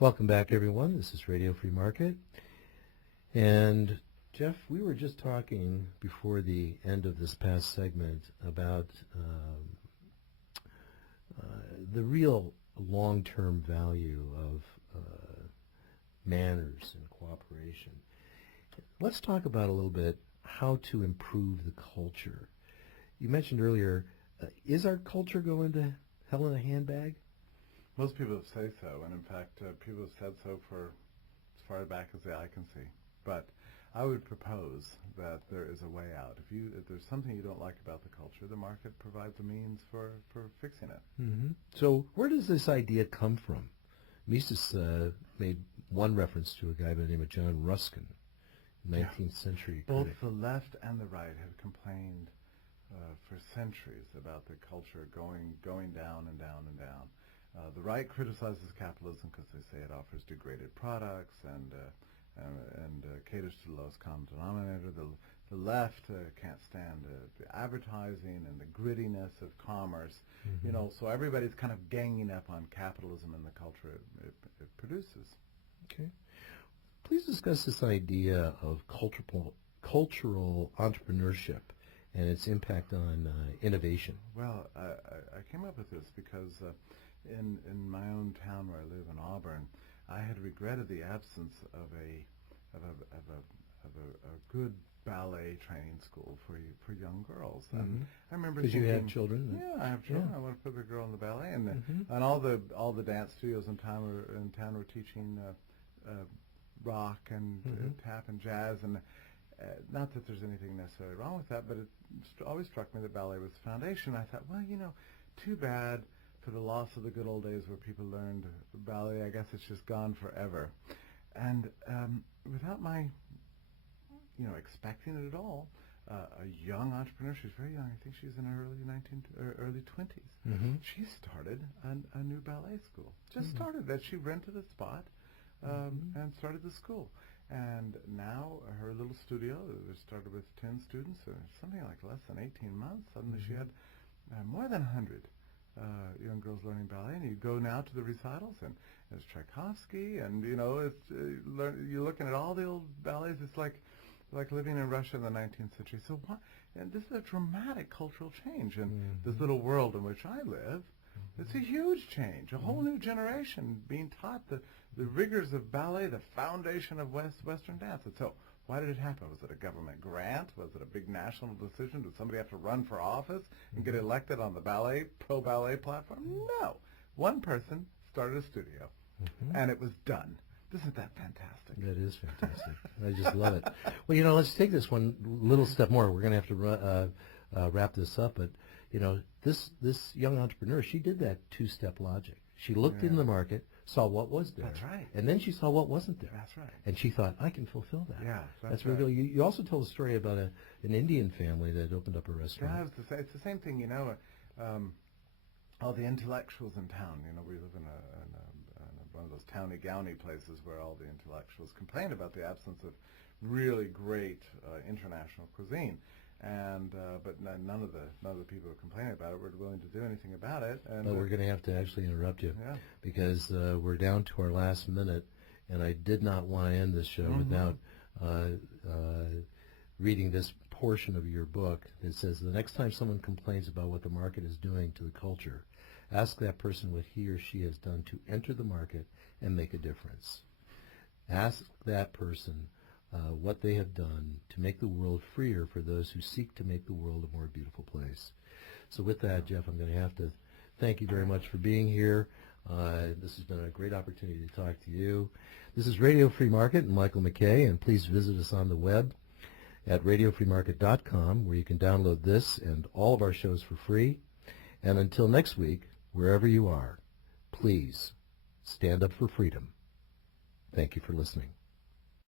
Welcome back, everyone. This is Radio Free Market. And, Jeff, we were just talking before the end of this past segment about the real long-term value of manners and cooperation. Let's talk about a little bit how to improve the culture. You mentioned earlier, is our culture going to hell in a handbag? Most people say so, and in fact, people have said so for as far back as the eye can see. But I would propose that there is a way out. If there's something you don't like about the culture, the market provides a means for fixing it. Mm-hmm. So where does this idea come from? Mises made one reference to a guy by the name of John Ruskin, 19th century Both critic. the left and the right have complained for centuries about the culture going down and down and down. The right criticizes capitalism because they say it offers degraded products and caters to the lowest common denominator. The left can't stand the advertising and the grittiness of commerce. Mm-hmm. You know, so everybody's kind of ganging up on capitalism and the culture it produces. Okay. Please discuss this idea of cultural entrepreneurship and its impact on innovation. Well, I came up with this because in my own town where I live in Auburn, I had regretted the absence of a good ballet training school for young girls. Mm-hmm. And I remember because thinking, you have children. Yeah, I have children. Yeah. I want to put a girl in the ballet, and Mm-hmm. and all the dance studios in town were teaching rock and Mm-hmm. tap and jazz, and not that there's anything necessarily wrong with that, but it always struck me that ballet was the foundation. I thought, well, too bad for the loss of the good old days where people learned ballet. I guess it's just gone forever. And without my, expecting it at all, a young entrepreneur, she's very young, I think she's in her early 20s, Mm-hmm. she started a new ballet school. Just Mm-hmm. started that. She rented a spot and started the school. And now her little studio started with 10 students, something like less than 18 months. Suddenly she had more than 100 young girls learning ballet. And you go now to the recitals, and there's Tchaikovsky, and you're looking at all the old ballets. It's like living in Russia in the 19th century. So and this is a dramatic cultural change in this little world in which I live. It's a huge change, a whole new generation being taught the rigors of ballet, the foundation of Western dance. And so why did it happen? Was it a government grant? Was it a big national decision? Did somebody have to run for office and get elected on the pro-ballet platform? No. One person started a studio, and it was done. Isn't that fantastic? That is fantastic. I just love it. Well, let's take this one little step more. We're going to have to wrap this up, but this young entrepreneur, she did that two-step logic. She looked in the market, saw what was there. That's right. And then she saw what wasn't there. That's right. And she thought, I can fulfill that. Yeah, that's right. really. You also told a story about an Indian family that opened up a restaurant. Yeah, it's the same thing, all the intellectuals in town. We live in one of those towny-gowny places where all the intellectuals complain about the absence of really great international cuisine. And but none of the people who complain about it were willing to do anything about it. And But we're going to have to actually interrupt you because Yeah. we're down to our last minute, and I did not want to end this show without reading this portion of your book that says, the next time someone complains about what the market is doing to the culture, ask that person what he or she has done to enter the market and make a difference. Ask that person what they have done to make the world freer for those who seek to make the world a more beautiful place. So with that, Jeff, I'm going to have to thank you very much for being here. This has been a great opportunity to talk to you. This is Radio Free Market and Michael McKay, and please visit us on the web at radiofreemarket.com, where you can download this and all of our shows for free. And until next week, wherever you are, please stand up for freedom. Thank you for listening.